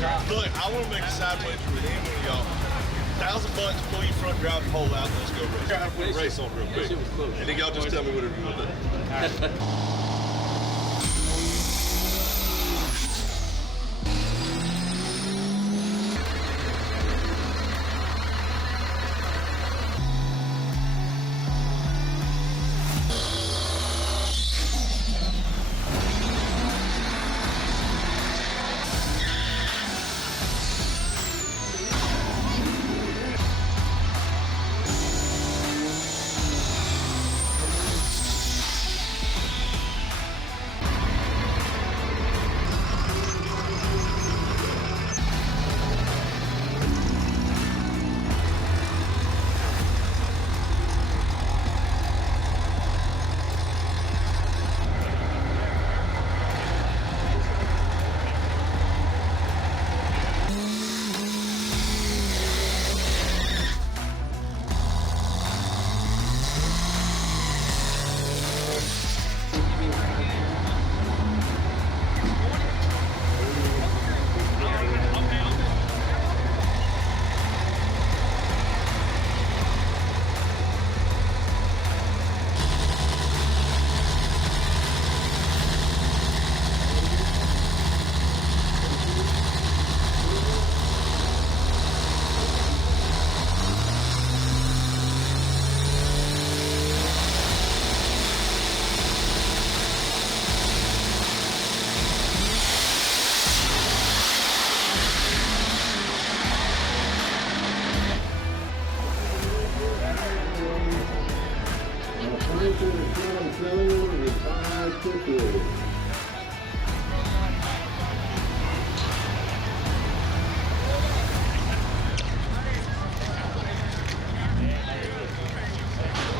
Look, I want to make a sideways with any one of y'all. $1,000, pull your front drive pole out, and let's go race. Try to put a race on real quick. And then y'all just tell me whatever you want to do.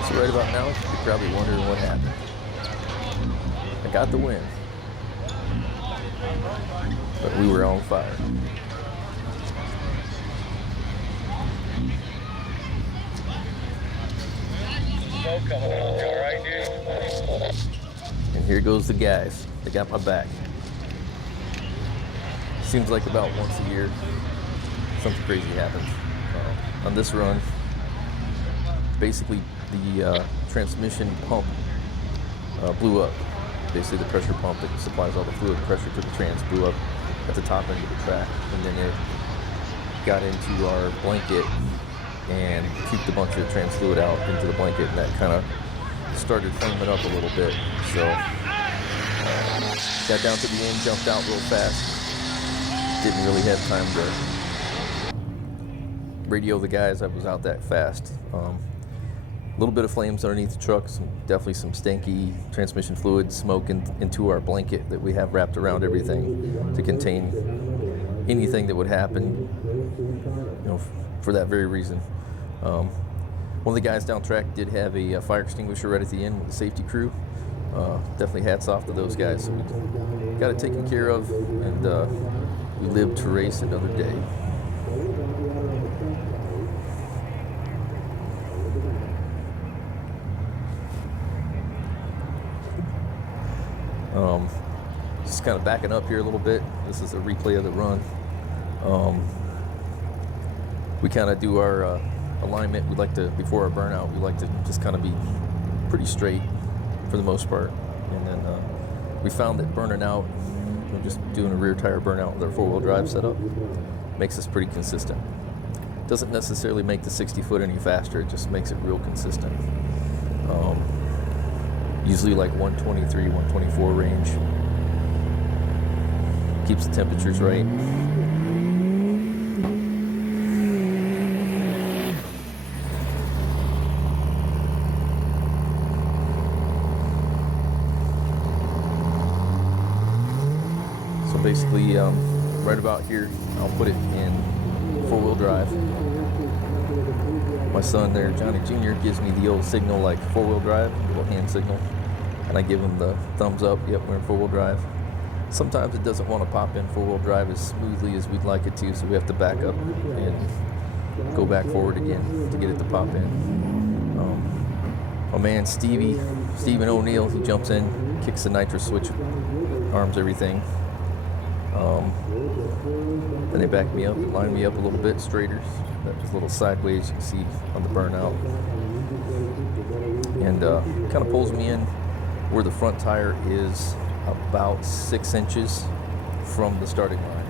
So right about now, you're probably wondering what happened. I got the win, but we were on fire. And here goes the guys. They got my back. Seems like about once a year, something crazy happens. On this run, basically the transmission pump blew up. Basically the pressure pump that supplies all the fluid pressure to the trans blew up at the top end of the track, and then it got into our blanket and puked a bunch of trans fluid out into the blanket, and that kind of started flaming up a little bit. So got down to the end, jumped out real fast. Didn't really have time to radio the guys. I was out that fast. A little bit of flames underneath the truck, definitely some stanky transmission fluid smoke into our blanket that we have wrapped around everything to contain anything that would happen, for that very reason. One of the guys down track did have a fire extinguisher right at the end with the safety crew. Definitely hats off to those guys. So we got it taken care of, and we lived to race another day. Just kind of backing up here a little bit. This is a replay of the run. We kind of do our alignment. We like to, before our burnout, we like to just kind of be pretty straight for the most part. And then we found that burning out, just doing a rear tire burnout with our four-wheel drive setup, makes us pretty consistent. Doesn't necessarily make the 60 foot any faster, it just makes it real consistent. Usually like 123, 124 range. Keeps the temperatures right. So basically, right about here, I'll put it in four-wheel drive. My son there, Johnny Jr., gives me the old signal like four-wheel drive, little hand signal, and I give him the thumbs up, yep, we're in four-wheel drive. Sometimes it doesn't want to pop in four-wheel drive as smoothly as we'd like it to, so we have to back up and go back forward again to get it to pop in. My man Stephen O'Neill, he jumps in, kicks the nitro switch, arms everything. Then they back me up and line me up a little bit straighter. That's a little sideways you can see on the burnout. And kind of pulls me in where the front tire is about 6 inches from the starting line.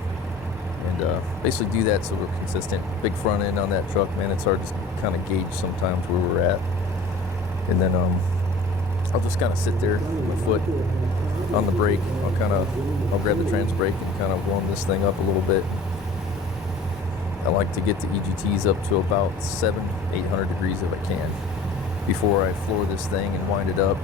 And basically do that so we're consistent. Big front end on that truck, man. It's hard to kind of gauge sometimes where we're at. And then I'll just kind of sit there with my foot on the brake. I'll grab the trans brake and kind of warm this thing up a little bit. I like to get the EGTs up to about 700-800 degrees if I can before I floor this thing and wind it up.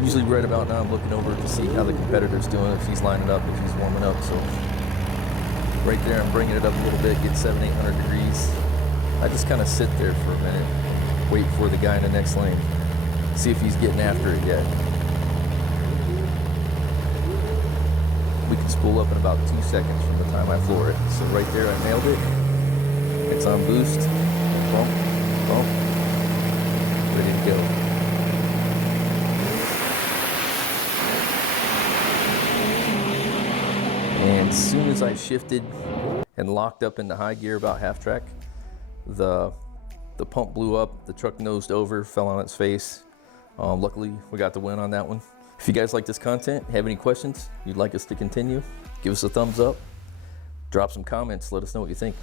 Usually right about now I'm looking over to see how the competitor's doing, if he's lining up, if he's warming up. So right there I'm bringing it up a little bit, get 700-800 degrees. I just kind of sit there for a minute, wait for the guy in the next lane, see if he's getting after it yet. We can spool up in about 2 seconds from the time I floor it. So right there I nailed it. It's on boost, bump, bump, ready to go. And as soon as I shifted and locked up into high gear about half track, the pump blew up, the truck nosed over, fell on its face. Luckily, we got the win on that one. If you guys like this content, have any questions you'd like us to continue, give us a thumbs up, drop some comments, let us know what you think.